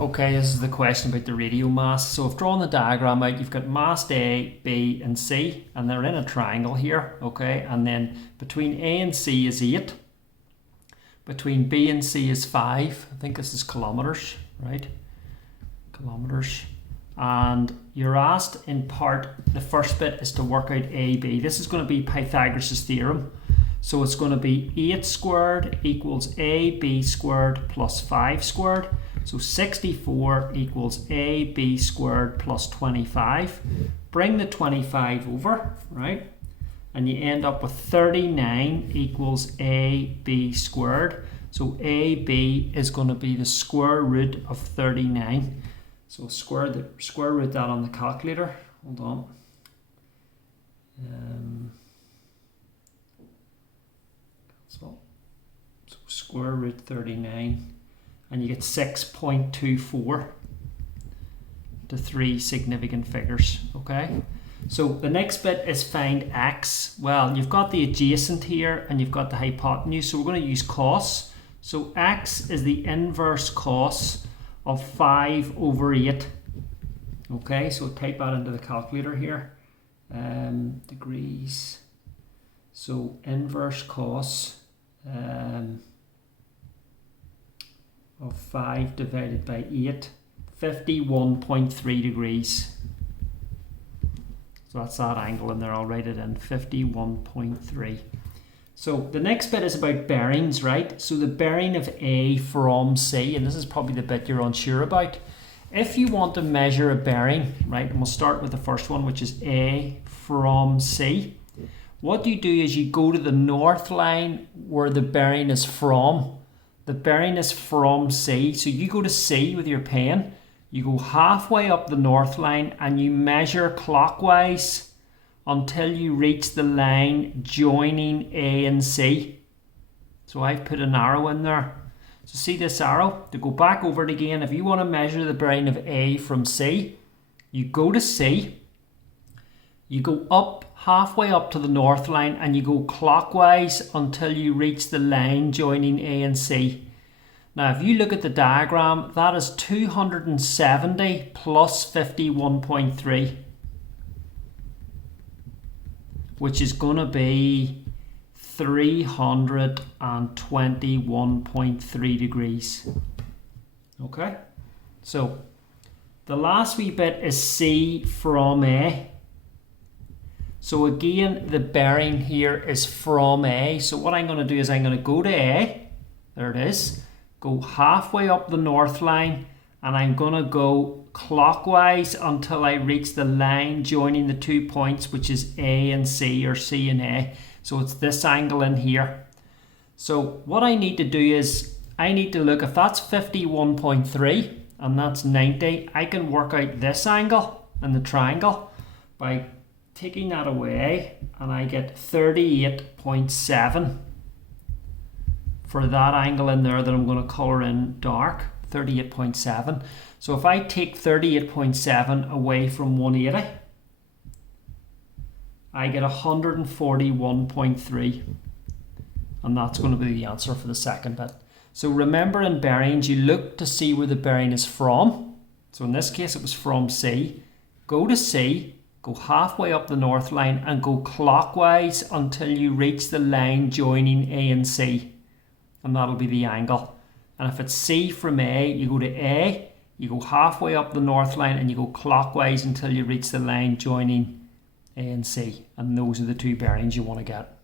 Okay, this is the question about the radial mass. So I've drawn the diagram out. You've got mast A, B and C, and they're in a triangle here, okay? And then between A and C is 8. Between B and C is 5. I think this is kilometers, right? Kilometers. And you're asked in part, the first bit is to work out AB. This is going to be Pythagoras' theorem. So it's going to be 8 squared equals AB squared plus 5 squared. So 64 equals AB squared plus 25. Bring the 25 over, right? And you end up with 39 equals AB squared. So AB is going to be the square root of 39. So square root that on the calculator. Hold on. So square root 39. And you get 6.24 to 3 significant figures, okay? So the next bit is find x. Well, you've got the adjacent here and you've got the hypotenuse, so we're going to use cos. So x is the inverse cos of 5 over 8. Okay, so type that into the calculator here. Degrees. So inverse cos of 5 divided by 8, 51.3 degrees. So that's that angle in there. I'll write it in 51.3. So the next bit is about bearings, right? So the bearing of A from C, and this is probably the bit you're unsure about. If you want to measure a bearing, right, and we'll start with the first one, which is A from C. What you do is you go to the north line where the bearing is from. The bearing is from C. So you go to C with your pen, you go halfway up the north line and you measure clockwise until you reach the line joining A and C. So I've put an arrow in there. So see this arrow? To go back over it again, if you want to measure the bearing of A from C, you go to C, you go up halfway up to the north line and you go clockwise until you reach the line joining A and C. Now if you look at the diagram, that is 270 plus 51.3, which is going to be 321.3 degrees. Okay, so the last wee bit is C from A. So again, the bearing here is from A. So what I'm going to do is I'm going to go to A. There it is. Go halfway up the north line. And I'm going to go clockwise until I reach the line joining the 2 points, which is A and C, or C and A. So it's this angle in here. So what I need to do is I need to look, if that's 51.3 and that's 90, I can work out this angle in the triangle by taking that away, and I get 38.7 for that angle in there that I'm going to colour in dark, 38.7. So if I take 38.7 away from 180, I get 141.3, and that's going to be the answer for the second bit. So remember, in bearings, you look to see where the bearing is from. So in this case, it was from C. Go to C, go halfway up the north line and go clockwise until you reach the line joining A and C, and that'll be the angle. And if it's C from A, you go to A, you go halfway up the north line and you go clockwise until you reach the line joining A and C, and those are the two bearings you want to get.